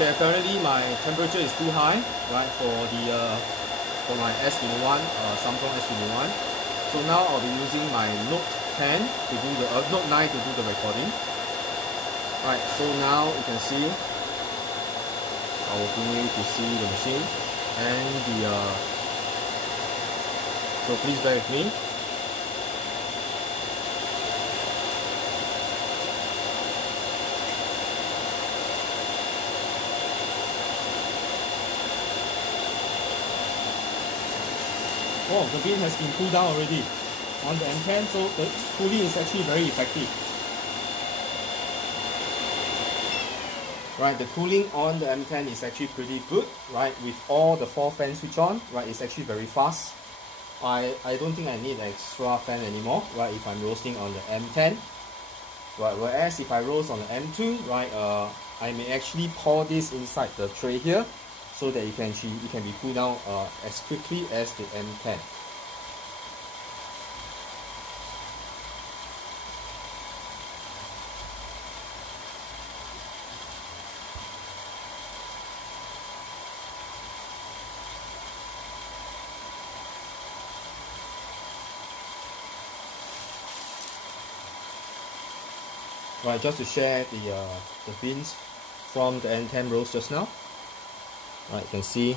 Okay, apparently my temperature is too high, right, for my S21, Samsung S21. So now I'll be using my Note 10 to do the Note 9 to do the recording. Right, so now you can see I will bring you to see the machine and so please bear with me. Oh, the bean has been cooled down already on the M10, so the cooling is actually very effective. Right, the cooling on the M10 is actually pretty good, right? With all the 4 fans switch on, right, it's actually very fast. I don't think I need an extra fan anymore, right, if I'm roasting on the M10. Right, whereas if I roast on the M2, right, I may actually pour this inside the tray here, so that it can be cooled down as quickly as the M10. Right, just to share the beans from the M10 roast just now. Right, you can see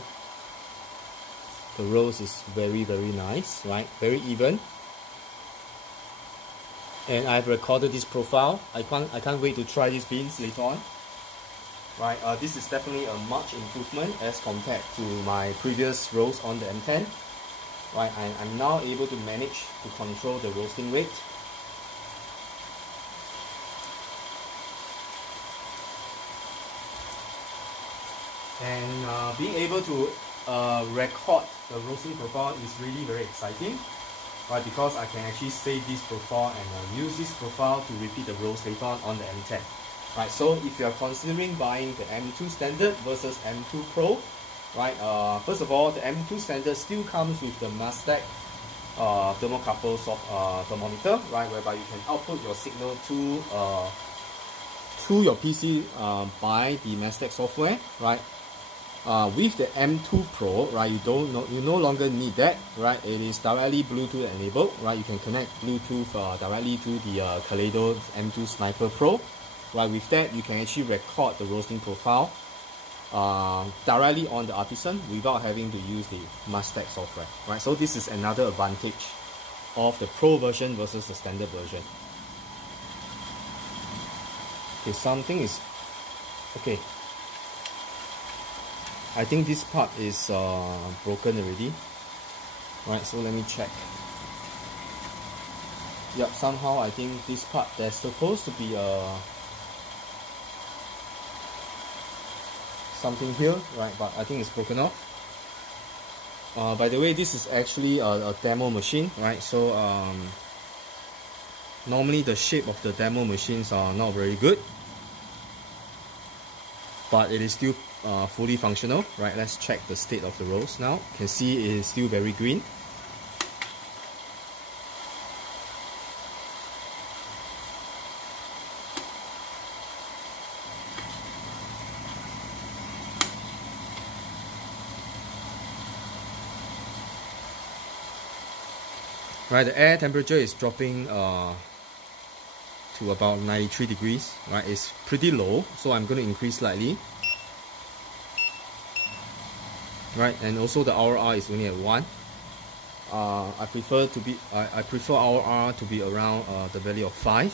the roast is very nice, right? Very even. And I've recorded this profile. I can't wait to try these beans later on. Right, this is definitely a much improvement as compared to my previous roast on the M10. Right, I'm now able to manage to control the roasting rate. And being able to record the roasting profile is really very exciting, right? Because I can actually save this profile and use this profile to repeat the roast later on the M10. Right, so if you are considering buying the M2 Standard versus M2 Pro, right? First of all, the M2 Standard still comes with the Mastec thermocouple thermometer, right? Whereby you can output your signal to your PC by the Mastec software, right? With the M2 Pro, right, you no longer need that, right? It is directly Bluetooth enabled, right? You can connect Bluetooth directly to the Kaleido M2 Sniper Pro, right? With that, you can actually record the roasting profile directly on the Artisan without having to use the Mastec software, right? So this is another advantage of the Pro version versus the standard version. Okay, something is okay. I think this part is broken already. Right, so let me check. Yep, somehow I think this part, there's supposed to be something here, right? But I think it's broken off. By the way, this is actually a demo machine, right? So normally the shape of the demo machines are not very good, but it is still fully functional, right? Let's check the state of the roast now. You can see it is still very green. Right, the air temperature is dropping to about 93 degrees, right? It's pretty low, so I'm going to increase slightly. Right, and also the RR is only at 1. I prefer RR to be around the value of 5.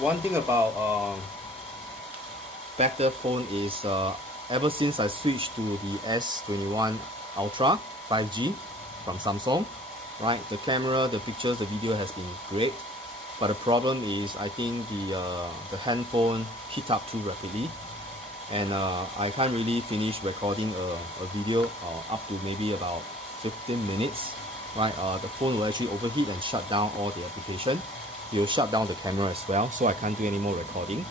One thing about better phone is ever since I switched to the S21 Ultra 5G from Samsung, right, the camera, the pictures, the video has been great, but the problem is I think the handphone heat up too rapidly, and I can't really finish recording a video up to maybe about 15 minutes, right? The phone will actually overheat and shut down all the application. It will shut down the camera as well, so I can't do any more recording.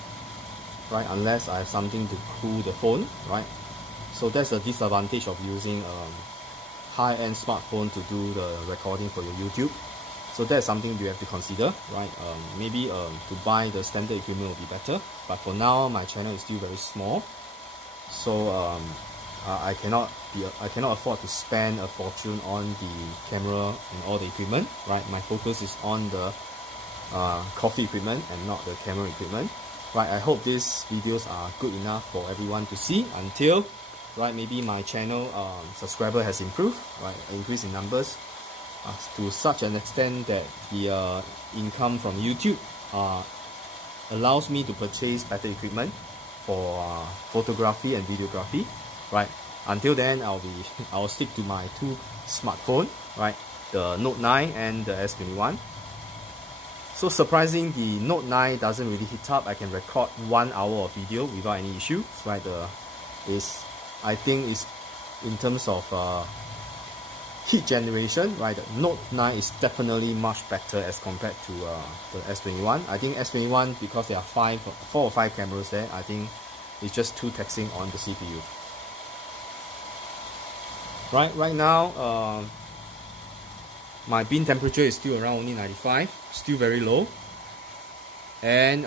right? Unless I have something to cool the phone, right? So that's the disadvantage of using high-end smartphone to do the recording for your YouTube. So that's something you have to consider, right? Maybe to buy the standard equipment will be better, but for now my channel is still very small, so I cannot afford to spend a fortune on the camera and all the equipment, right? My focus is on the coffee equipment and not the camera equipment, right? I hope these videos are good enough for everyone to see until, right, maybe my channel subscriber has improved, right, increase in numbers to such an extent that the income from YouTube allows me to purchase better equipment for photography and videography, right? Until then, I'll stick to my two smartphone, right? The Note 9 and the S21. So surprising, the Note 9 doesn't really heat up. I can record 1 hour of video without any issue, right? I think it's in terms of heat generation, right? The Note 9 is definitely much better as compared to the S21. I think S21, because there are 4 or 5 cameras there, I think it's just too taxing on the CPU. Right now, my bean temperature is still around only 95, still very low, and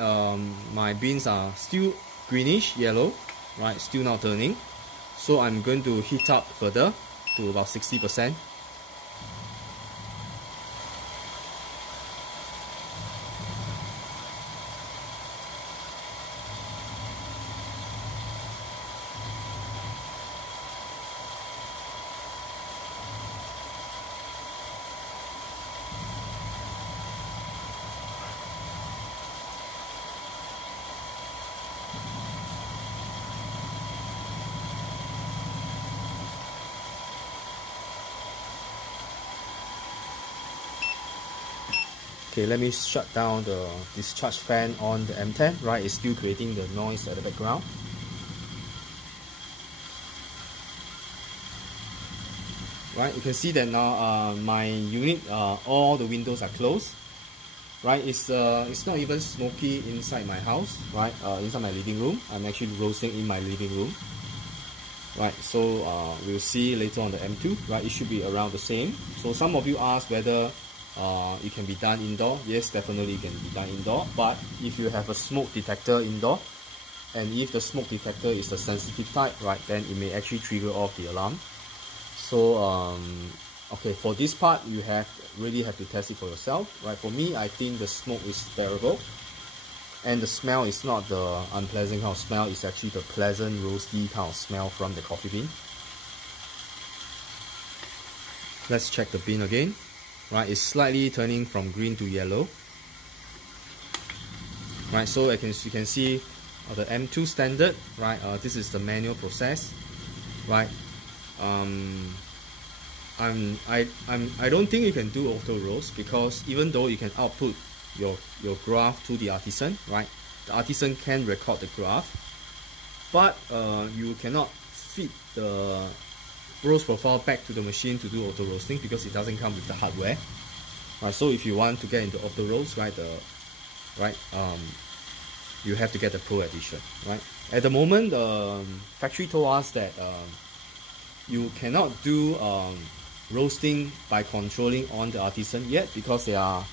my beans are still greenish yellow, right? Still not turning. So I'm going to heat up further to about 60%. Okay, let me shut down the discharge fan on the M10, right? It's still creating the noise at the background. Right, you can see that now my unit, all the windows are closed. Right, it's not even smoky inside my house, right? Inside my living room. I'm actually roasting in my living room. Right, so we'll see later on the M2, right? It should be around the same. So some of you asked whether it can be done indoor. Yes, definitely it can be done indoor, but if you have a smoke detector indoor, and if the smoke detector is the sensitive type, right, then it may actually trigger off the alarm. So okay, for this part you really have to test it for yourself, right? For me, I think the smoke is bearable, and the smell is not the unpleasant kind of smell. It's actually the pleasant roasty kind of smell from the coffee bean. Let's check the bean again. Right, it's slightly turning from green to yellow. Right, so you can see the M2 standard. Right, this is the manual process. Right, I don't think you can do auto roast, because even though you can output your graph to the artisan, right, the artisan can record the graph, but you cannot feed the roast profile back to the machine to do auto roasting, because it doesn't come with the hardware. So if you want to get into auto roast, right, you have to get the Pro Edition, right? At the moment, the factory told us that you cannot do roasting by controlling on the artisan yet, because they are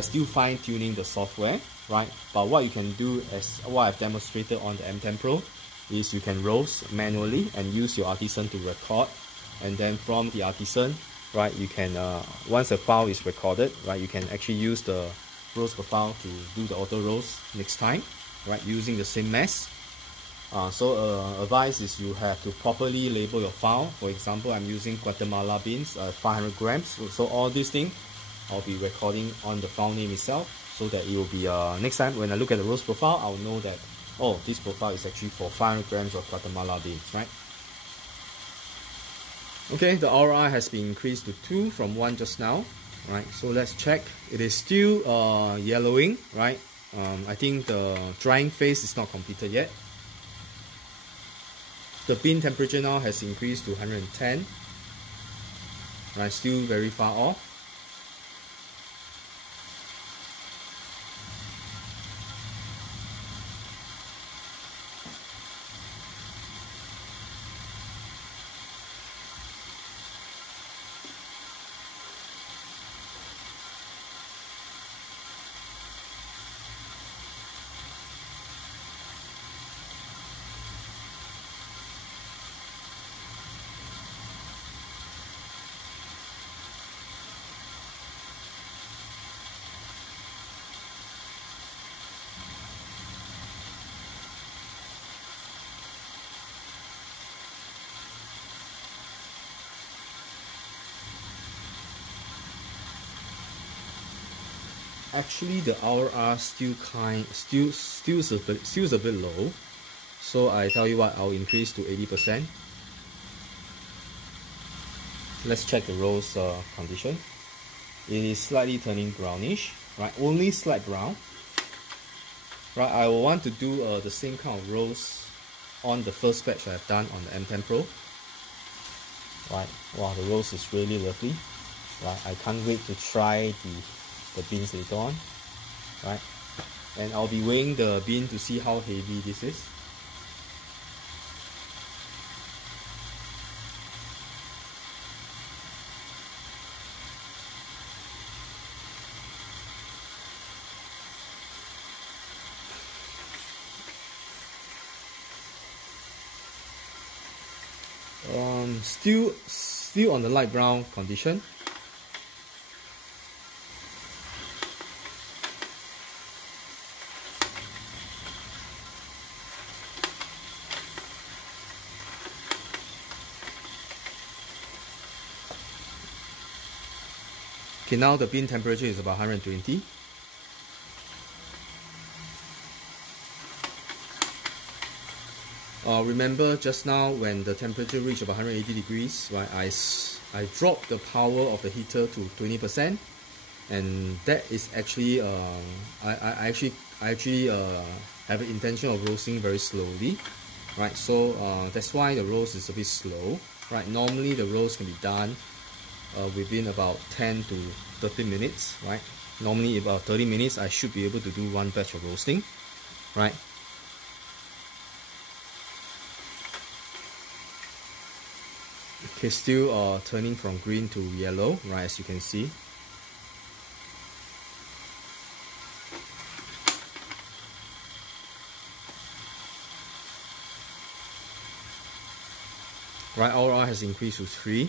still fine tuning the software, right? But what you can do, as what I've demonstrated on the M10 Pro, is you can roast manually and use your artisan to record, and then from the artisan, right, you can once the file is recorded, right, you can actually use the roast profile to do the auto roast next time, right, using the same mass. So advice is you have to properly label your file. For example, I'm using Guatemala beans, 500 grams. So all these things I'll be recording on the file name itself, so that it will be next time when I look at the roast profile, I'll know that, oh, this profile is actually for 500 grams of Guatemala beans, right? Okay, the ROI has been increased to 2 from 1 just now, right? So let's check. It is still yellowing, right? I think the drying phase is not completed yet. The bean temperature now has increased to 110, right? Still very far off. Actually, the RR still a bit low. So I tell you what, I'll increase to 80%. Let's check the rose condition. It is slightly turning brownish, right? Only slight brown. Right, I will want to do the same kind of rose on the first batch I've done on the M10 Pro. Right, wow, the rose is really lovely. Right, I can't wait to try the beans later on. Right, and I'll be weighing the bean to see how heavy this is. Still on the light brown condition. Okay, now the bean temperature is about 120. Remember just now when the temperature reached about 180 degrees, right, I dropped the power of the heater to 20%, and that is actually I actually have an intention of roasting very slowly, right? So that's why the roast is a bit slow, right? Normally the roast can be done within about 10 to 30 minutes, right? Normally about 30 minutes I should be able to do one batch of roasting, right? Okay, still turning from green to yellow, right, as you can see. Right, RR has increased to 3.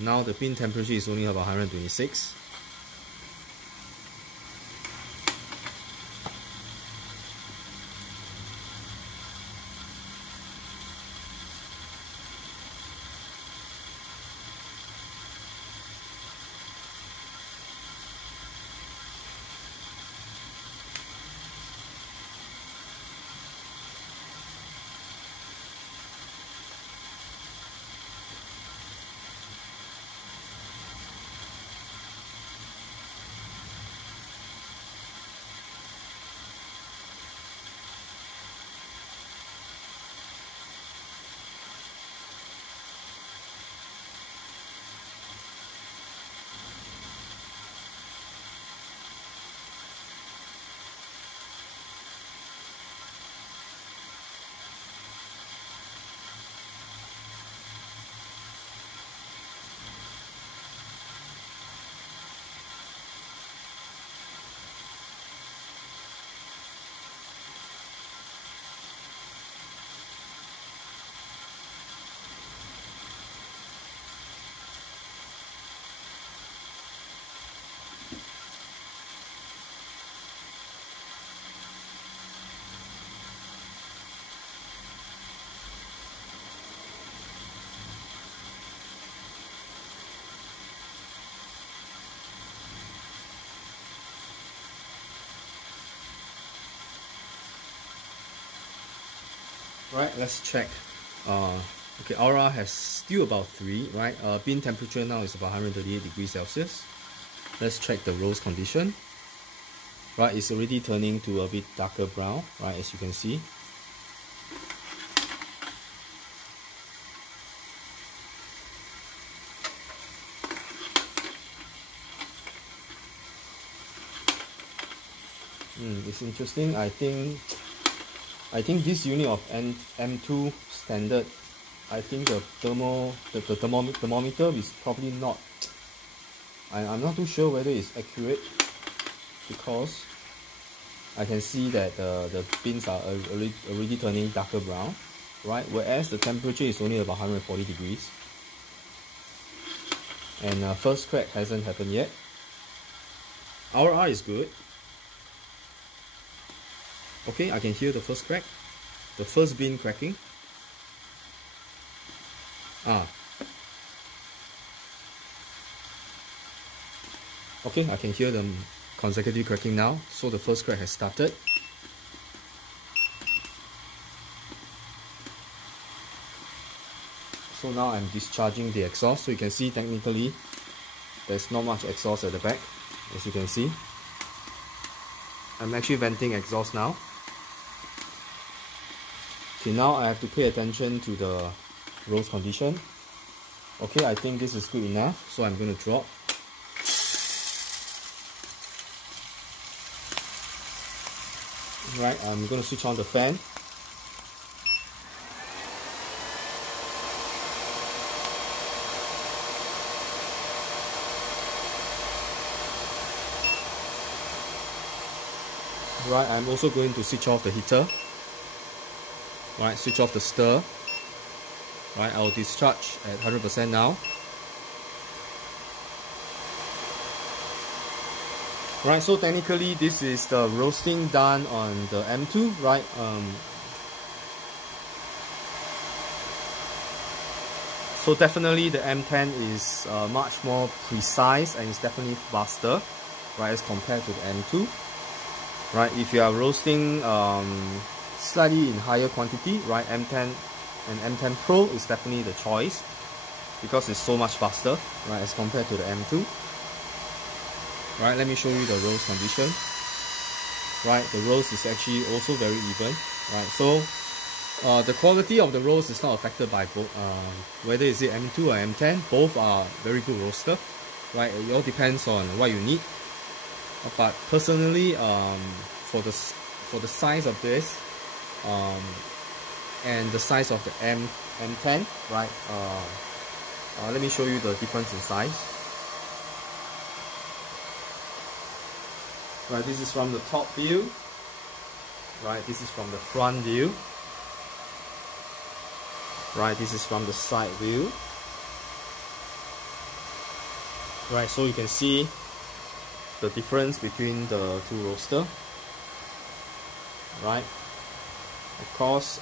Now the bean temperature is only about 126. Right, let's check. Okay, RR has still about 3, right? Bean temperature now is about 138 degrees Celsius. Let's check the roast condition. Right, it's already turning to a bit darker brown, right, as you can see. It's interesting. I think this unit of M2 standard, I think the thermometer is probably not. I'm not too sure whether it's accurate, because I can see that the beans are already turning darker brown, right? Whereas the temperature is only about 140 degrees, and first crack hasn't happened yet. RR is good. Okay, I can hear the first crack, the first bean cracking. Okay, I can hear them consecutive cracking now. So the first crack has started. So now I'm discharging the exhaust. So you can see technically there's not much exhaust at the back, as you can see. I'm actually venting exhaust now. Okay, now I have to pay attention to the roast condition. Okay, I think this is good enough, so I'm going to drop. Right, I'm going to switch on the fan. Right, I'm also going to switch off the heater. Right, switch off the stir. Right, I'll discharge at 100% now. Right, so technically this is the roasting done on the M2, right? So definitely the M10 is much more precise and it's definitely faster, right, as compared to the M2. Right, if you are roasting slightly in higher quantity, right, M10 and M10 Pro is definitely the choice because it's so much faster, right, as compared to the M2. Right, let me show you the roast condition. Right, the roast is actually also very even. Right, so the quality of the roast is not affected by both, whether is it M2 or M10. Both are very good roaster. Right, it all depends on what you need. But personally, for the size of this, and the size of the M10, right? Let me show you the difference in size. Right, this is from the top view. Right, this is from the front view. Right, this is from the side view. Right, so you can see the difference between the two roaster. Right, of course,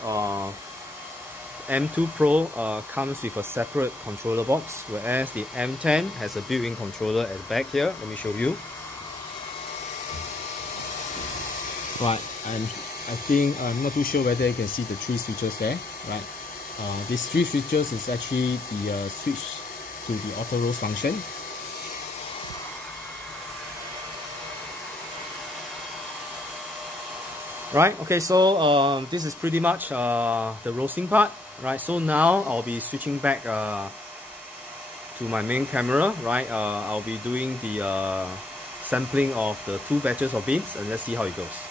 M2 Pro comes with a separate controller box, whereas the M10 has a built-in controller at the back here. Let me show you. Right, I think I'm not too sure whether you can see the 3 switches there. Right, these 3 switches is actually the switch to the auto roast function. Right, okay, so this is pretty much the roasting part. Right, so now I'll be switching back to my main camera. Right, I'll be doing the sampling of the 2 batches of beans, and let's see how it goes.